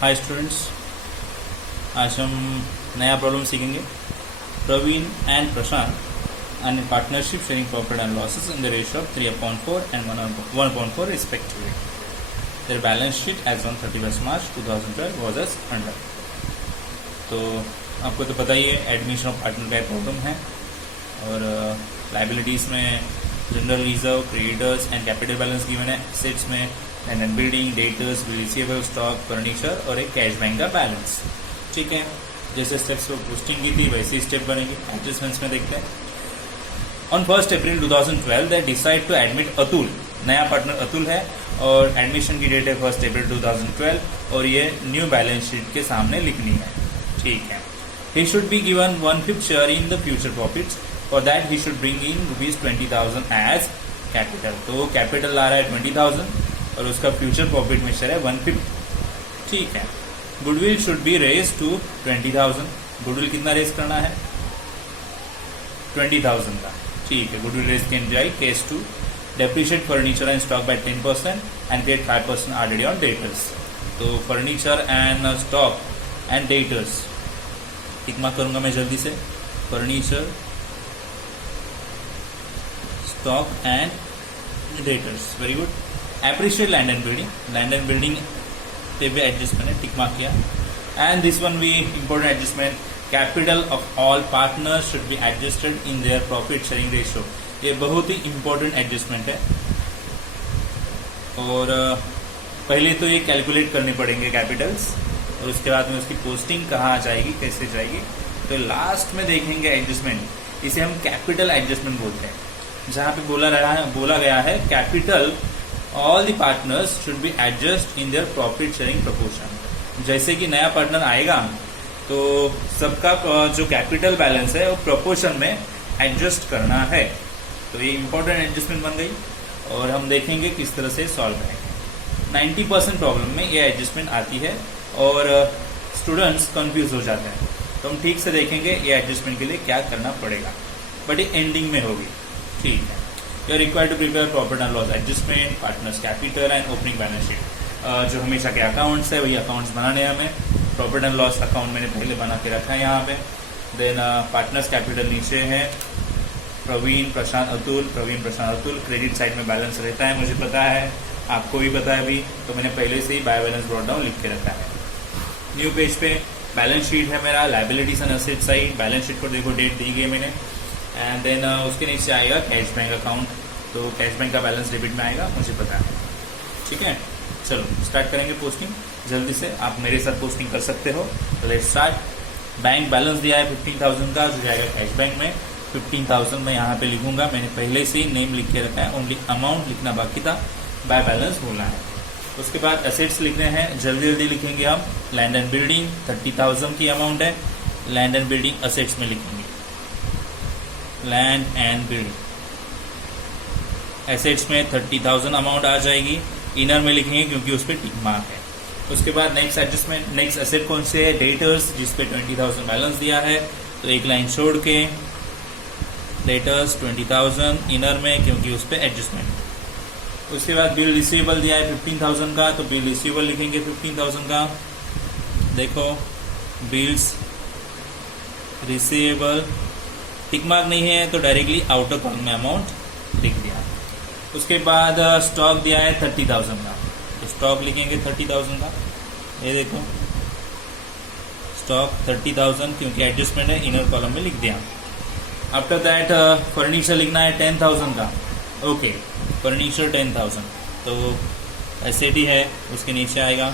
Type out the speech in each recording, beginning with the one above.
Hi students, आज हम नया प्रॉब्लम सीखेंगे. Praveen and Prashant and partnership sharing profit and losses in the ratio of 3/4 and 1/4 respectively. Their balance sheet as on 31st March 2012 was as under. तो आपको तो पता ही है एडमिशन ऑफ पार्टनर का प्रॉब्लम है और लाइबिलिटीज़ में general reserve, creditors and capital balance given है. एसेट्स में land and building, debtors, receivable, stock, furniture और एक कैश बैंक का बैलेंस. ठीक है, जैसे स्टेप्स पर पोस्टिंग की थी वैसे ही स्टेप बनेगी. एडजस्टमेंट्स में देखते हैं. On 1st April 2012 they decide to admit Atul. नया पार्टनर अतुल है और एडमिशन की डेट है 1st April 2012 और ये न्यू बैलेंस शीट के सामने लिखनी है. ठीक है. He should be given 1/5 share in the future profits. For that he should bring in ₹20,000 as capital. तो कैपिटल ला रहा है 20,000 और उसका फ्यूचर प्रॉफिट में शेयर है 1/5. ठीक है. Goodwill should be raise to 20,000. Goodwill कितना रेज करना है? 20,000 का. ठीक है. गुडविल रेज कैन जाए case 2. Depreciate furniture and stock by 10% and create 5% already on debtors. तो furniture and stock and debtors tick mark करूंगा मैं जल्दी से. Furniture, stock and debtors. Very good. Appreciate land and building. Land and building पे भी adjustment है, tick mark किया. And this one भी important adjustment. Capital of all partners should be adjusted in their profit sharing ratio. ये बहुत ही important adjustment है और पहले तो ये कैलकुलेट करने पड़ेंगे कैपिटल्स और उसके बाद में उसकी पोस्टिंग कहाँ आ जाएगी, कैसे जाएगी. तो लास्ट में देखेंगे एडजस्टमेंट. इसे हम कैपिटल एडजस्टमेंट बोलते हैं, जहाँ पे बोला गया है capital all the partners should be adjust in their profit sharing proportion. जैसे कि नया पार्टनर आएगा तो सबका जो कैपिटल बैलेंस है वो प्रोपोर्शन में एडजस्ट करना है. तो ये इंपॉर्टेंट एडजस्टमेंट बन गई और हम देखेंगे किस तरह से सॉल्व करेंगे. 90% प्रॉब्लम में ये एडजस्टमेंट आती है और स्टूडेंट्स कंफ्यूज हो जाते हैं. तो हम ठीक से देखेंगे ये एडजस्टमेंट के लिए क्या करना पड़ेगा, बट ये एंडिंग में होगी. ठीक है. You are required to prepare profit and loss adjustment, partners capital and opening balance sheet. जो हमेशा के अकाउंट्स है वही अकाउंट्स बनाने हैं हमें. प्रॉफिट एंड लॉस अकाउंट मैंने पहले बना के रखा है यहाँ पे. देन पार्टनर्स कैपिटल नीचे है. प्रवीण, प्रशांत, अतुल. प्रवीण, प्रशांत, अतुल. क्रेडिट साइड में बैलेंस रहता है, मुझे पता है, आपको भी पता है अभी. तो मैंने पहले से ही बाय बैलेंस ब्रॉट डाउन लिख के रखा है. न्यू पेज पे बैलेंस शीट है मेरा. Liabilities and asset side. Balance sheet पर देखो डेट दी गई मैंने. एंड देन उसके नीचे आएगा कैश बैंक अकाउंट. तो कैश बैंक का बैलेंस डेबिट में आएगा, मुझे पता है. ठीक है. चलो स्टार्ट करेंगे पोस्टिंग जल्दी से. आप मेरे साथ पोस्टिंग कर सकते हो. तो लेट्स स्टार्ट. बैंक बैलेंस दिया है 15,000 का, जो जाएगा कैश बैंक में. 15,000 मैं यहाँ पे लिखूंगा. मैंने पहले से ही नेम लिख के रखा है, ओनली अमाउंट लिखना बाकी था, बाय बैलेंस बोलना है. उसके बाद एसेट्स लिखने हैं, जल्दी जल्दी लिखेंगे हम. लैंड एंड बिल्डिंग 30,000 की अमाउंट है. लैंड एंड बिल्डिंग एसेट्स में लिखेंगे. लैंड एंड बिल्डिंग एसेट्स में 30,000 अमाउंट आ जाएगी. इनर में लिखेंगे क्योंकि उस पर टिक मार्क है. उसके बाद नेक्स्ट एडजस्टमेंट, नेक्स्ट एसेट कौन से है? डेटर्स, जिसपे 20,000 बैलेंस दिया है. तो एक लाइन छोड़ के डेटर्स 20,000 इनर में क्योंकि उस पर एडजस्टमेंट. उसके बाद बिल रिसीवेबल दिया है 15,000 का, तो बिल रिसीवेबल लिखेंगे 15,000 का. देखो बिल्स रिसीवेबल टिक मार्क नहीं है तो डायरेक्टली आउटर कॉलम में अमाउंट लिख दिया. उसके बाद स्टॉक दिया है 30,000 का, तो स्टॉक लिखेंगे 30,000 का. ये देखो स्टॉक 30,000 क्योंकि एडजस्टमेंट है, इनर कॉलम में लिख दिया. आफ्टर दैट फर्नीचर लिखना है 10,000 का. ओके, फर्नीचर 10,000 तो एसेट ही है, उसके नीचे आएगा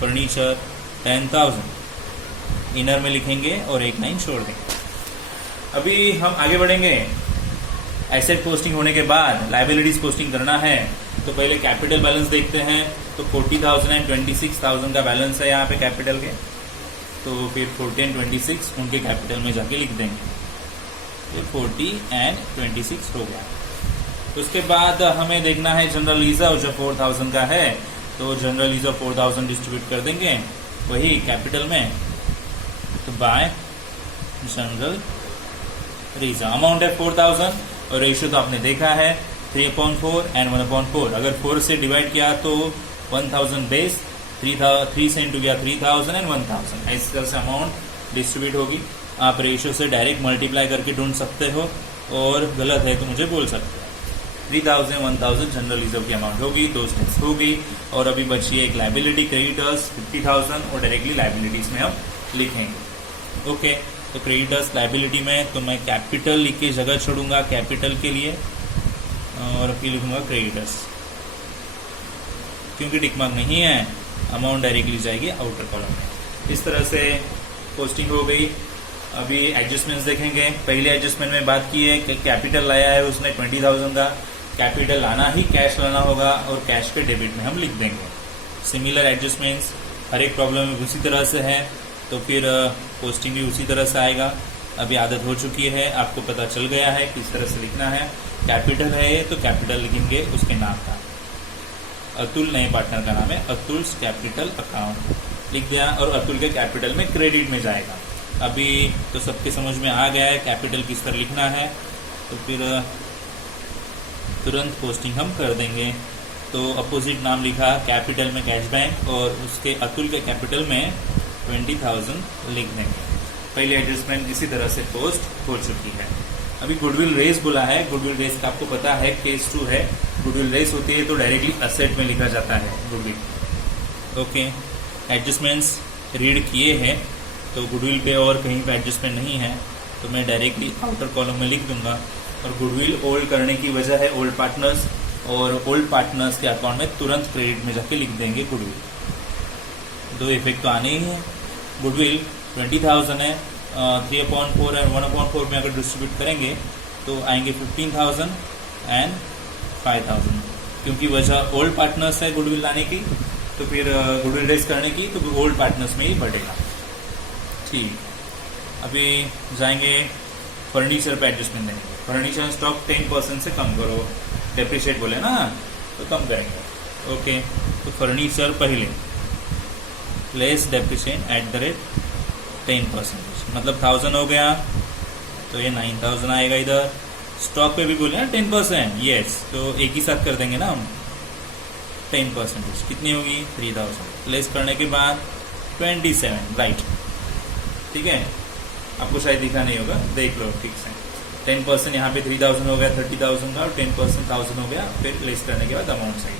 फर्नीचर 10,000 इनर में लिखेंगे और एक लाइन छोड़ देंगे. अभी हम आगे बढ़ेंगे. एसेट पोस्टिंग होने के बाद लाइबिलिटीज पोस्टिंग करना है. तो पहले कैपिटल बैलेंस देखते हैं. तो 40,000 एंड 26,000 का बैलेंस है यहाँ पे कैपिटल के. तो फिर 40 एंड 26 उनके कैपिटल में जाके लिख देंगे. तो 40 एंड 26 हो गया. उसके बाद हमें देखना है जनरल रिजर्व जो 4,000 का है. तो जनरल रिजर्व 4,000 डिस्ट्रीब्यूट कर देंगे वही कैपिटल में. तो बाय जनरल रिजर्व अमाउंट है 4,000 और रेशियो तो आपने देखा है 3/4 एंड 1/4. अगर 4 से डिवाइड किया तो 1000 बेस 3 से इंटू किया 3000 एंड 1000, इस तरह से अमाउंट डिस्ट्रीब्यूट होगी। आप रेशियो से डायरेक्ट मल्टीप्लाई करके ढूंढ सकते हो, और गलत है तो मुझे बोल सकते हो। 3000 1000 जनरल रिजर्व की अमाउंट होगी, 2 स्टेप्स होगी। और अभी बची है एक लाइबिलिटी क्रेडिटर्स 50,000, और डायरेक्टली लाइबिलिटीज में हम लिखेंगे। ओके, तो क्रेडिटर्स लाइबिलिटी में तो मैं कैपिटल लिख के जगह छोड़ूंगा कैपिटल के लिए, और फिर लिखूंगा क्रेडिटर्स। क्योंकि टिक मार्क नहीं है, अमाउंट डायरेक्टली जाएगी आउटर कॉलम में। इस तरह से पोस्टिंग हो गई। अभी एडजस्टमेंट्स देखेंगे। पहले एडजस्टमेंट में बात की है कि कैपिटल लाया है उसने 20,000 का, कैपिटल लाना ही कैश लाना होगा, और कैश के डेबिट में हम लिख देंगे। सिमिलर एडजस्टमेंट्स हर एक प्रॉब्लम में उसी तरह से है, तो फिर पोस्टिंग भी उसी तरह से आएगा। अभी आदत हो चुकी है, आपको पता चल गया है किस तरह से लिखना है। कैपिटल है तो कैपिटल लिखेंगे उसके नाम का। अतुल नए पार्टनर का नाम है, अतुल्स कैपिटल अकाउंट लिख दिया, और अतुल के कैपिटल में क्रेडिट में जाएगा। अभी तो सबके समझ में आ गया है कैपिटल किस तरह लिखना है, तो फिर तुरंत पोस्टिंग हम कर देंगे। तो अपोजिट नाम लिखा कैपिटल में कैश बैंक, और उसके अतुल के कैपिटल में 20,000 लिख देंगे। पहले एडजस्टमेंट इसी तरह से पोस्ट हो चुकी है। अभी गुडविल रेस बोला है। गुडविल रेस का आपको पता है केस 2 है। गुडविल रेस होती है तो डायरेक्टली असेट में लिखा जाता है गुडविल। ओके, एडजस्टमेंट्स रीड किए हैं, तो गुडविल पे और कहीं पे एडजस्टमेंट नहीं है, तो मैं डायरेक्टली आउटर कॉलम में लिख दूंगा। और गुडविल ओल्ड करने की वजह है ओल्ड पार्टनर्स, और ओल्ड पार्टनर्स के अकाउंट में तुरंत क्रेडिट में जाके लिख देंगे गुडविल। 2 इफेक्ट तो आने ही है। गुडविल 20,000 है, 3/4 एंड 1/4 में अगर डिस्ट्रीब्यूट करेंगे तो आएंगे 15,000 एंड 5,000, क्योंकि वजह ओल्ड पार्टनर्स है गुडविल लाने की, तो फिर गुडविल रेस करने की, तो ओल्ड पार्टनर्स में ही बढ़ेगा। ठीक, अभी जाएंगे फर्नीचर पे एडजस्टमेंट देंगे। फर्नीचर स्टॉक 10% से कम करो, डेप्रिशिएट बोले ना, तो कम करेंगे। ओके, तो फर्नीचर पहले लेस डेप्रिशिएट @10%, मतलब 1000 हो गया, तो ये 9,000 आएगा इधर। स्टॉक पे भी बोले ना 10%, यस, तो एक ही साथ कर देंगे ना हम। 10% कितनी होगी 3,000, लेस करने के बाद 27, राइट। ठीक है, आपको शायद दिखा नहीं होगा, देख लो ठीक से। 10% यहाँ पे 3,000 हो गया 30,000 का, और 10% 1,000 हो गया, फिर लेस करने के बाद अमाउंट सही।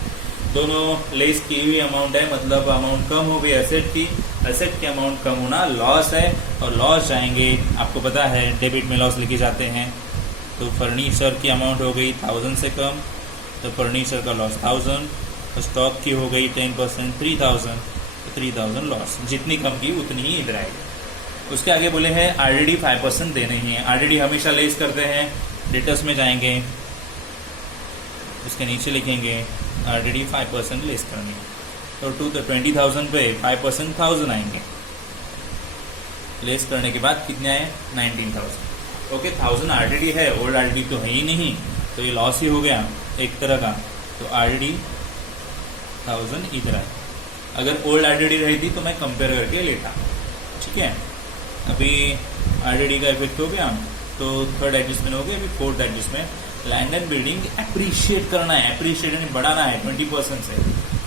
दोनों लेस की हुई अमाउंट है, मतलब अमाउंट कम हो गई एसेट की। एसेट की अमाउंट कम होना लॉस है, और लॉस जाएंगे, आपको पता है डेबिट में लॉस लिखे जाते हैं। तो फर्नीचर की अमाउंट हो गई 1,000 से कम, तो फर्नीचर का लॉस 1,000। स्टॉक की हो गई 10% 3,000, तो 3,000 लॉस। जितनी कम की उतनी ही इधर आएगी। उसके आगे बोले हैं आरडीडी 5% देने ही है। आरडीडी हमेशा लेस करते हैं। डेटर्स में जाएंगे, उसके नीचे लिखेंगे आरडीडी 5% लेस करनी है, तो 20,000 पे 5% 1,000 आएंगे। लेस करने के बाद कितने आए 19,000। ओके, 1,000 आरडीडी है, ओल्ड आरडीडी तो है ही नहीं, तो ये लॉस ही हो गया एक तरह का। तो आरडीडी 1,000 इधर आए। अगर ओल्ड आरडीडी रहती तो मैं कंपेयर करके लेता। ठीक है, अभी आरडीडी का इफेक्ट हो गया, तो थर्ड एडजस्टमेंट हो गया। अभी fourth adjustment land and building appreciate करना है, एप्रिशिएट यानी बढ़ाना है 20% से।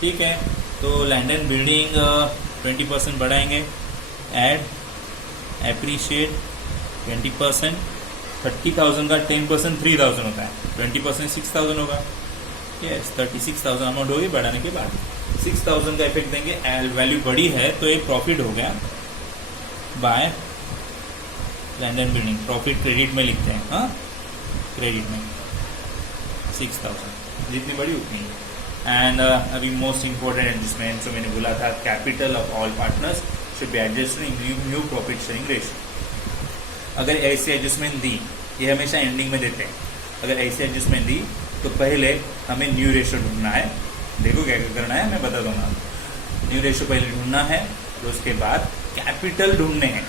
ठीक है, तो लैंड एंड बिल्डिंग 20% बढ़ाएंगे। ऐड एप्रिशिएट 20%, 30,000 का 10% 3,000 होता है, 20% 6,000 होगा। यस, 36,000 अमाउंट होगी बढ़ाने के बाद। 6,000 का इफेक्ट देंगे, वैल्यू बड़ी है तो एक प्रॉफिट हो गया by land and building. Profit credit में लिखते हैं, हाँ, क्रेडिट में 6,000, जितनी बड़ी उतनी। एंड अभी मोस्ट इंपॉर्टेंट एडजस्टमेंट जो मैंने बोला था, capital of all partners should be adjusted in new profit sharing ratio. अगर ऐसी एडजस्टमेंट दी, ये हमेशा एंडिंग में देते हैं, अगर ऐसी एडजस्टमेंट दी तो पहले हमें न्यू रेशियो ढूंढना है। देखो क्या करना है, मैं बता दूंगा। न्यू रेशियो पहले ढूंढना है, तो उसके बाद कैपिटल ढूंढने हैं।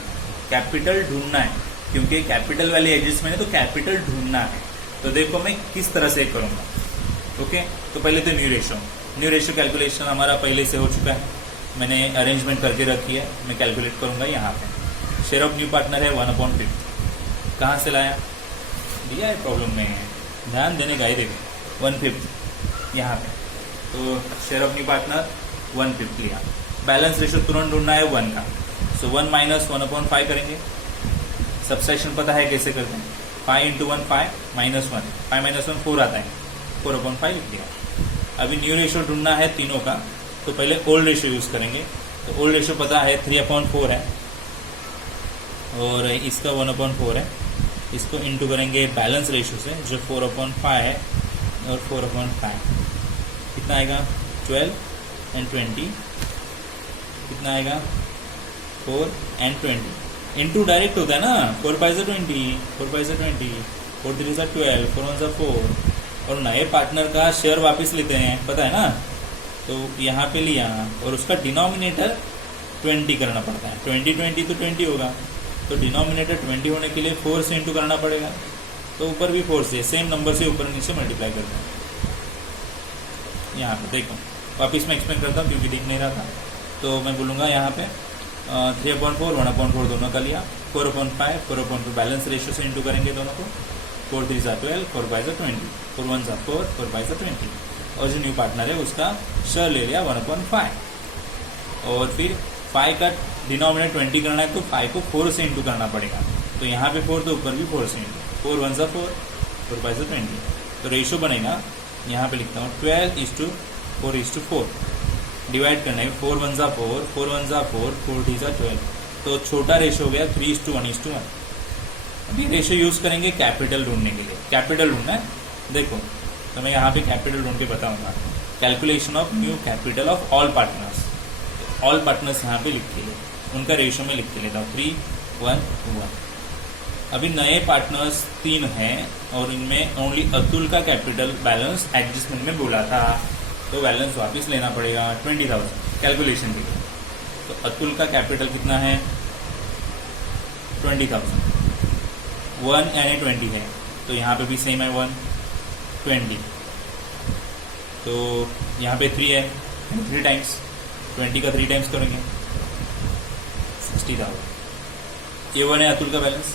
कैपिटल ढूंढना है, क्योंकि कैपिटल वाली एडजस्टमेंट है तो कैपिटल ढूंढना है। तो देखो मैं किस तरह से करूंगा। ओके, तो पहले तो न्यू रेशियो कैलकुलेशन हमारा पहले से हो चुका है, मैंने अरेंजमेंट करके रखी है। मैं कैलकुलेट करूंगा यहाँ पे। शेयर ऑफ न्यू पार्टनर है 1/5। कहाँ से लाया, दिया है प्रॉब्लम में, ध्यान देने का ही। देखो 1/5 यहाँ पे, तो शेयर ऑफ न्यू पार्टनर 1/5 लिया। बैलेंस रेशो तुरंत ढूंढना है 1 का, सो 1 माइनस 1/5 करेंगे। सब्सट्रैक्शन पता है कैसे करते हैं, 5 इंटू 1 5 माइनस 1, 5 माइनस 1 4 आता है, 4/5 लिख दिया। अभी न्यू रेशो ढूंढना है तीनों का, तो पहले ओल्ड रेशो यूज करेंगे। तो ओल्ड रेशो पता है 3/4 है और इसका 1/4 है, इसको इंटू करेंगे बैलेंस रेशो से जो 4/5 है और 4/5 कितना आएगा 12 एंड 20 कितना आएगा 4 एंड 20 इंटू डायरेक्ट होता है ना, 4 5 20, 4 5 20, 4 3 12, 4 1 4। और नए पार्टनर का शेयर वापस लेते हैं पता है ना, तो यहाँ पे लिया और उसका डिनोमिनेटर 20 करना पड़ता है। 20 20 तो 20 होगा, तो डिनोमिनेटर 20 होने के लिए 4 से इंटू करना पड़ेगा, तो ऊपर भी 4 से सेम नंबर से ऊपर नीचे मल्टीप्लाई करना है। यहाँ पे देखो वापस मैं एक्सप्लेन करता हूँ क्योंकि दिख नहीं रहा था, तो मैं बोलूँगा यहाँ पे 3/4 1/4 दोनों का लिया, 4/5 4/2 बैलेंस रेशियो से इंटू करेंगे दोनों को, 4 3 12, 4 5 20, 4 1 4, 4 5 20। और जो न्यू पार्टनर है उसका शेयर ले लिया 1/5 और फिर 5 का डिनोमिनेटर 20 करना है तो 5 को 4 से इंटू करना पड़ेगा, तो यहाँ पे 4 तो ऊपर भी 4 से इंटू, 4 1 4, 4 5 20। तो रेशियो बनेगा यहाँ पे लिखता हूँ 12:4:4 डिवाइड करना है 4 1 4, 4 1 4, 4 3 12, तो छोटा रेशियो हो गया 3:1:1। अभी रेशियो यूज करेंगे कैपिटल ढूंढने के लिए, कैपिटल ढूंढना है देखो, तो मैं यहाँ पे कैपिटल ढूंढ के बताऊंगा। Calculation of new capital of all partners, all partners यहाँ पे लिख के लिए उनका रेशियो में लिख के लेता हूँ 3 1 1। अभी नए पार्टनर्स 3 हैं और इनमें ओनली अतुल का कैपिटल बैलेंस एडजस्टमेंट में बोला था, तो बैलेंस वापस लेना पड़ेगा 20,000 कैलकुलेशन के लिए। तो अतुल का कैपिटल कितना है 20,000, 1 यानी 20 है, तो यहाँ पे भी सेम है 1 20, तो यहाँ पे 3 है 3 टाइम्स 20 का 3 टाइम्स करेंगे 60,000। ये 1 है अतुल का बैलेंस,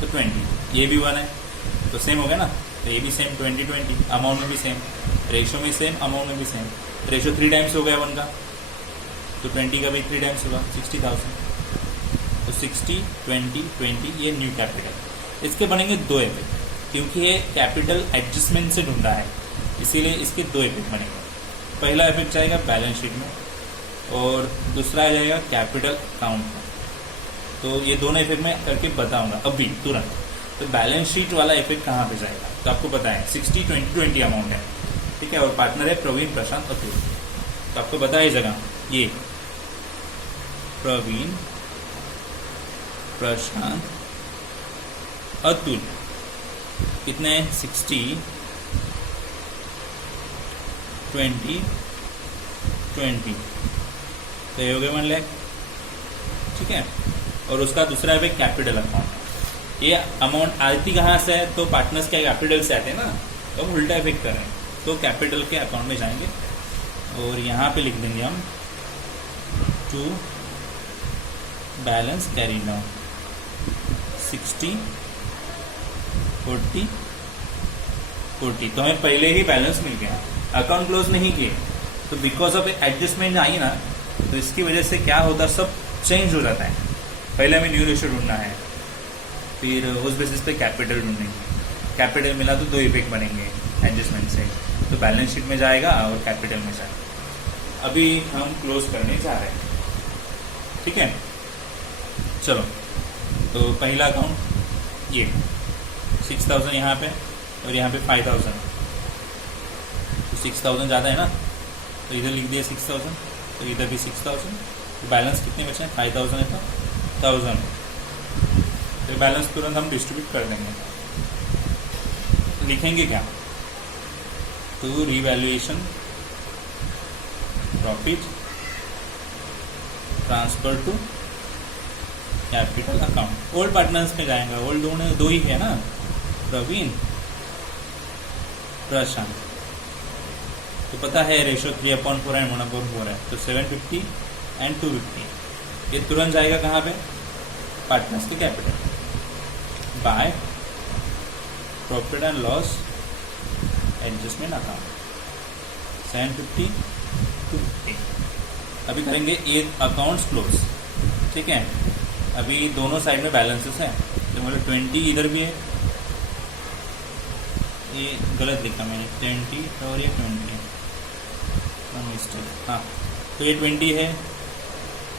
तो 20, ये भी 1 है तो सेम हो गया ना, तो ये भी सेम 20 20, अमाउंट में भी सेम, रेशियो में सेम, अमाउंट में भी सेम। रेशियो 3 टाइम्स हो गया 1 का, तो 20 का भी 3 टाइम्स होगा 60,000। तो 60 20 20 ये न्यू कैपिटल। इसके बनेंगे 2 इफेक्ट, क्योंकि ये कैपिटल एडजस्टमेंट से ढूंढा है इसीलिए इसके 2 इफेक्ट बनेंगे। पहला इफेक्ट जाएगा बैलेंस शीट में और दूसरा आ जाएगा कैपिटल अकाउंट में। तो ये दोनों इफेक्ट मैं करके बताऊंगा अभी तुरंत। तो बैलेंस शीट वाला इफेक्ट कहाँ पे जाएगा, तो आपको पता है 60 20 20 अमाउंट है, ठीक है, और पार्टनर है प्रवीण प्रशांत अतुल, तो आपको पता है जगह ये प्रवीण प्रशांत अतुल कितने 60 20 20, तो ये हो गया 1 लाख, ठीक है। और उसका दूसरा है कैपिटल अकाउंट। ये अमाउंट आती कहाँ से है, तो पार्टनर्स के कैपिटल से आते हैं ना, तो हम उल्टा इफेक्ट कर रहे हैं, तो कैपिटल के अकाउंट में जाएंगे और यहाँ पे लिख देंगे हम टू बैलेंस कैरी डाउन 60 40 40। तो हमें पहले ही बैलेंस मिल गया, अकाउंट क्लोज नहीं किए, तो बिकॉज ऑफ एडजस्टमेंट आई ना, तो इसकी वजह से क्या होता है सब चेंज हो जाता है। पहले हमें न्यू रेशियो ढूंढना है, फिर उस बेसिस पे कैपिटल ढूंढेंगे, कैपिटल मिला तो 2 इफेक्ट बनेंगे एडजस्टमेंट से, तो बैलेंस शीट में जाएगा और कैपिटल में जाएगा। अभी हम क्लोज करने जा रहे हैं, ठीक है। चलो, तो पहला अकाउंट ये 6,000 यहाँ पे और यहाँ पे 5,000, तो 6,000 ज़्यादा है ना, तो इधर लिख दिया 6,000, तो इधर भी 6,000, तो बैलेंस कितने बचे हैं 5,000 है तो 1,000, तो बैलेंस तुरंत हम डिस्ट्रीब्यूट कर देंगे। लिखेंगे क्या, तो revaluation profit transfer to capital account. Old partners में जाएगा, ओल्ड 2 ही है ना, प्रवीण प्रशांत, तो पता है रेशियो 3/4 एंड 1/4 है, तो 750 एंड 250। ये तुरंत जाएगा कहाँ पे, पार्टनर्स के capital by profit and loss adjustment account 750 250। अभी करेंगे ये अकाउंट्स क्लोज, ठीक है। अभी दोनों साइड में बैलेंसेस हैं, तो मतलब 20 इधर भी है, ये गलत लिखा मैंने 20 और ये 20 मिस्टेक, हाँ। तो ये 20 है,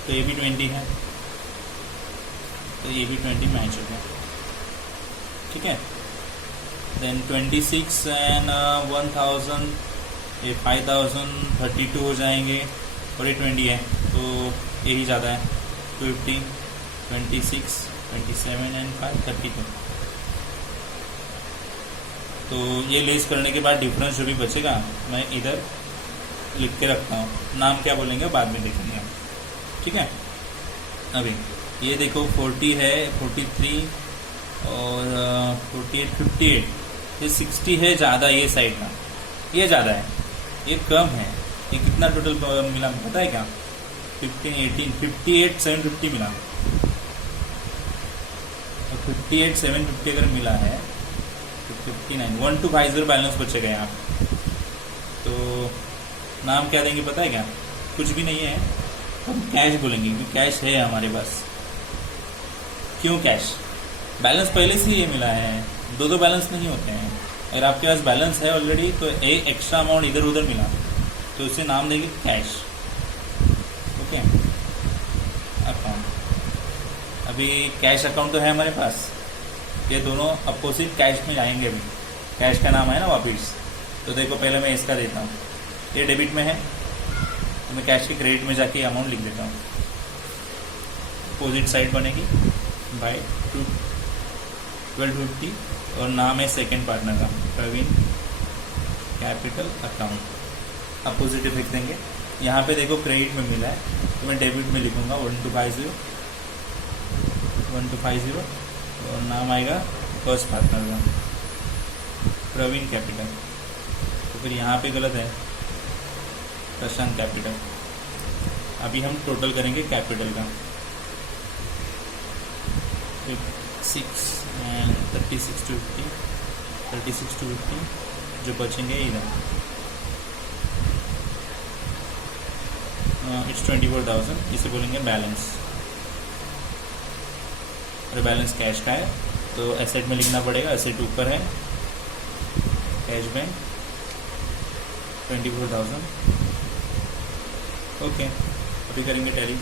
तो ये भी 20 है, तो ये भी 20 मैच हो गया, ठीक है। देन 26 एंड 1000, ये 5032 हो जाएंगे, और ये 20 है तो यही ज़्यादा है, 50, 26, 27 एंड 532। तो ये लेस करने के बाद डिफरेंस जो भी बचेगा मैं इधर लिख के रखता हूँ, नाम क्या बोलेंगे बाद में देखेंगे हम, ठीक है। अभी ये देखो 40 है, 43 और 48, 58, ये 60 है ज़्यादा, ये साइड का ये ज़्यादा है, ये कम है। ये कितना टोटल मिला पता है क्या? 15, 18, 58, 750 मिला। और 58, 750 अगर मिला है तो 59, 1250 बैलेंस बचेगा यहाँ पे। तो नाम क्या देंगे पता है क्या? कुछ भी नहीं है, हम कैश बोलेंगे क्योंकि कैश है हमारे पास। क्यों कैश? बैलेंस पहले से ये मिला है, दो बैलेंस नहीं होते हैं। अगर आपके पास बैलेंस है ऑलरेडी तो एक एक्स्ट्रा अमाउंट इधर उधर मिला तो उसे नाम देंगे कैश, ओके। अकाउंट, अभी कैश अकाउंट तो है हमारे पास, ये दोनों अपोजिट कैश में जाएंगे। अभी कैश का नाम है ना वापिस, तो देखो पहले मैं इसका देता हूँ, ये डेबिट में है तो मैं कैश के क्रेडिट में जाके अमाउंट लिख देता हूँ। अपोजिट साइड बनेगी बाय 1250 और नाम है सेकंड पार्टनर का प्रवीण कैपिटल अकाउंट। अपोजिट लिख देंगे। यहाँ पे देखो क्रेडिट में मिला है तो मैं डेबिट में लिखूंगा 1250 और नाम आएगा फर्स्ट पार्टनर का प्रवीण कैपिटल। तो फिर यहाँ पे गलत है, प्रशांत कैपिटल। अभी हम टोटल करेंगे कैपिटल का 6 एंड 36 to 50 जो बचेंगे इधर इट्स 24,000, इसे बोलेंगे बैलेंस। और बैलेंस कैश का है तो एसेट में लिखना पड़ेगा, एसेट ऊपर है, कैश बैंक 24,000, ओके। अभी करेंगे टैली।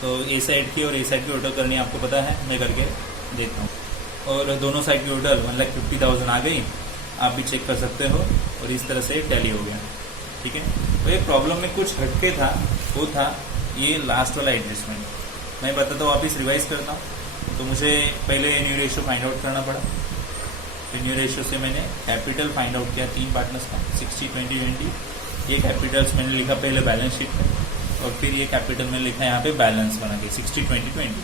तो ए साइड की और ए साइड की टोटल करनी आपको पता है, मैं करके देता हूँ। और दोनों साइड की टोटल 1,50,000 आ गई, आप भी चेक कर सकते हो। और इस तरह से टैली हो गया, ठीक है। तो ये प्रॉब्लम में कुछ हटके था, वो था ये लास्ट वाला एडजस्टमेंट। मैं बताता हूँ, वापिस रिवाइज करता हूँ। तो मुझे पहले न्यू रेशियो फाइंड आउट करना पड़ा। तो न्यू रेशियो से मैंने कैपिटल फाइंड आउट किया 3 पार्टनर्स का 60, 20, 20। ये कैपिटल्स मैंने लिखा पहले बैलेंस शीट में, और फिर ये कैपिटल में लिखा यहाँ पे बैलेंस बना के 60, 20, 20।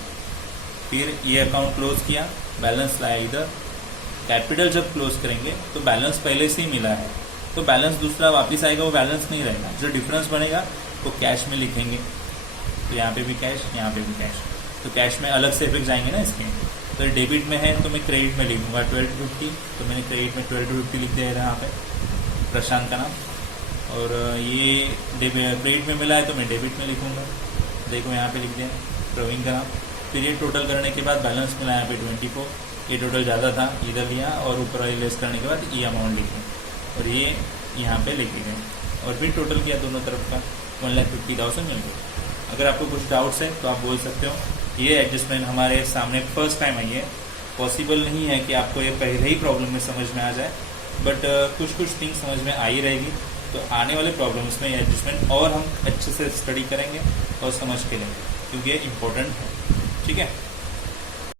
फिर ये अकाउंट क्लोज किया, बैलेंस लाया इधर। कैपिटल जब क्लोज करेंगे तो बैलेंस पहले से ही मिला है, तो बैलेंस दूसरा वापस आएगा, वो बैलेंस नहीं रहेगा। जो डिफरेंस बनेगा वो कैश में लिखेंगे। तो यहाँ पे भी कैश, यहाँ पे भी कैश। तो कैश में अलग से इफेक्ट जाएंगे ना इसके। तो डेबिट में है तो मैं क्रेडिट में लिखूंगा 1250, तो मैंने क्रेडिट में 1250 लिख दिया है यहाँ पे प्रशांत का नाम। और ये क्रेडिट में मिला है तो मैं डेबिट में लिखूंगा, देखो यहाँ पे लिख दिया प्रवीण का नाम। फिर ये टोटल करने के बाद बैलेंस मिला यहाँ पे 24, ये टोटल ज़्यादा था, इधर लिया और ऊपर वाली लेस करने के बाद ये अमाउंट लिखे और ये यहाँ पे लिखे गए। और फिर टोटल किया दोनों तरफ का 1,50,000 मिल गया। अगर आपको कुछ डाउट्स है तो आप बोल सकते हो। ये एडजस्टमेंट हमारे सामने फर्स्ट टाइम आई है, पॉसिबल नहीं है कि आपको ये पहले ही प्रॉब्लम में समझ में आ जाए, बट कुछ थिंग्स समझ में आ ही रहेगी। तो आने वाले प्रॉब्लम्स में ये एडजस्टमेंट और हम अच्छे से स्टडी करेंगे और समझ के लेंगे, क्योंकि ये इम्पोर्टेंट है, ठीक है।